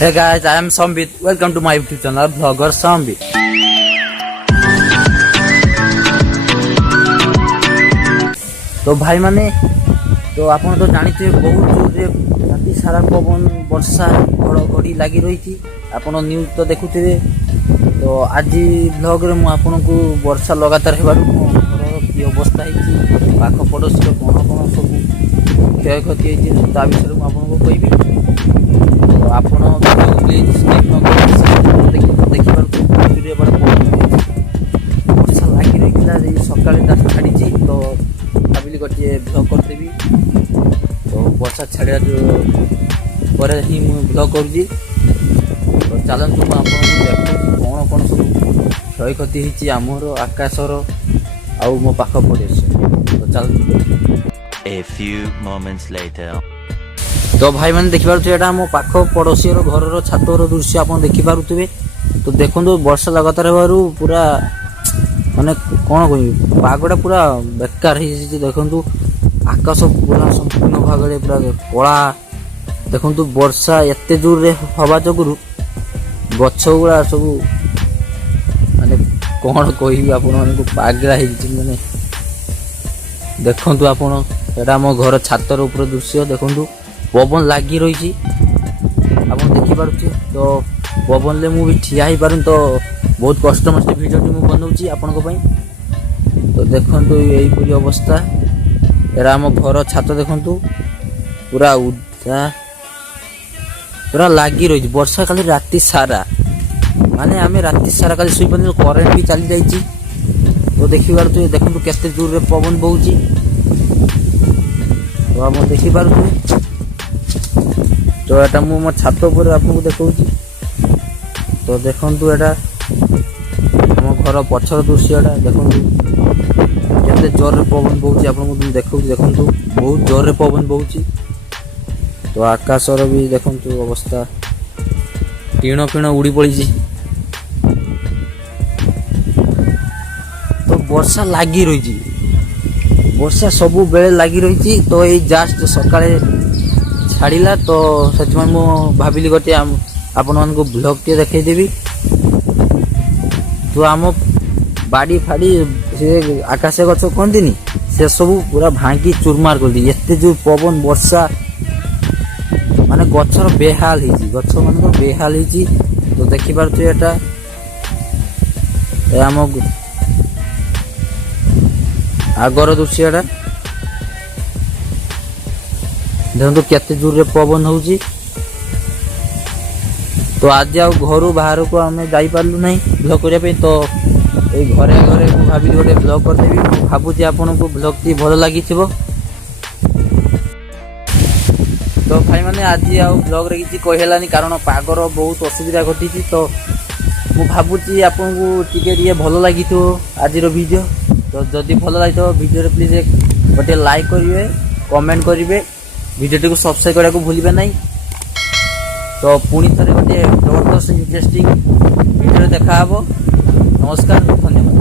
Hey guys, I am Sambit. Welcome to my YouTube channel, Vlooger Sambit. तो भाई माने तो आपण तो जानते बहुत जोर राति सारा पवन वर्षा घड़घड़ी लगी रही थी। आपण न्यूज तो देखुथे। तो आज ब्लॉग रे मु आपण को वर्षा लगातार हेबारु घर की अवस्था है पाख पड़ोसी कौन कौन सब क्षय क्षति है ता विषय मु आपण को कहबी। तो आपण प्लीज स्किप न करि देखि पारु वर्षा लगी रही सकाळे छाड़ी तो भाविली गोटे ब्लॉग करदेवी। तो वर्षा छाड़ा पर ही ब्लॉग करुँगी। तो चलतु मुझे कौन कौन सब क्षय क्षति होती आमर आकाशर आउ मो पाख पड़ोसी। तो चलतु A few moments later. तो भाई मैंने देखिपे यहाँ मो पाख पड़ोसी घर छातर दृश्य आप देखिपे। तो देखो वर्षा लगातार होबारु पूरा माने कौन कह पागटा पूरा बेकार देखु आकाश पूरा संपूर्ण भाग पूरा कला देखु वर्षा एत जोर हवा जोगु गछ गुड़ा सब माने कौन कह आप पागला माने देखु आपड़ा मो घर छातर उपर दृश्य देखु पवन लगी रही आप देखिपे। तो पवन ले मु भी ठिया ही पारुन तो बहुत कष्ट मस्त वीडियो टी बनाऊँगी आपण। तो देखु यहीपरी अवस्था एरा आम घर छात देखु पूरा उदा पूरा लगी रही वर्षा खाली राति सारा माने आम राति सारा खाली शुई पार करेन्ट भी चली जाइए। तो देखिए देखु केते दूर रे पवन बहुची। तो आप देखिपे तो यहाँ मु मो छात पर आपको देखा। तो देखु एटा आम घर पछर दृश्य देखु केते जोर रे पवन बहुची आपको देखु देखु बहुत जोर रे पवन बहुची। तो आकाशर भी देखु अवस्था टीण फीण उड़ी पड़ी। तो वर्षा लगी रही वर्षा सबु बेले लगी रही। तो ये जस्ट सकाळे छाड़िला तो से मु भाविली गोटे आपण मान को ब्लॉग टे देखदेवी। तो आम बाड़ी फाड़ी से आकाश गछ कहती से सब पूरा भांगी चुरमार कर दी एत जो पवन वर्षा माने गछर बेहाल गछ मान बेहाल हो। तो देखिपे एटा आम आगर दृश्य एटा देखो केते जोर रे पवन होउची। तो आज आ घर बाहर को आम जाई पारलु नहीं ब्लॉग करने। तो ये घरे घरे मु भाभी गोटे ब्लॉग करदेवी। भावुची आपन को ब्लॉग टी भल लगी। तो भाई माने आज आ ब्लॉग रे किछि कहलानी कारण पागर बहुत असुविधा घटी। तो मु भावुची आपन को टिके भल लगी आज वीडियो। तो जदि भल लगी तो वीडियो रे प्लीज गोटे लाइक करिवे कमेंट करिवे वीडियो को सब्सक्राइब करने को भूलिए नहीं। तो पुणी थे गोटे जबरदस्त इंटरेस्टिंग वीडियो देखा। नमस्कार, धन्यवाद।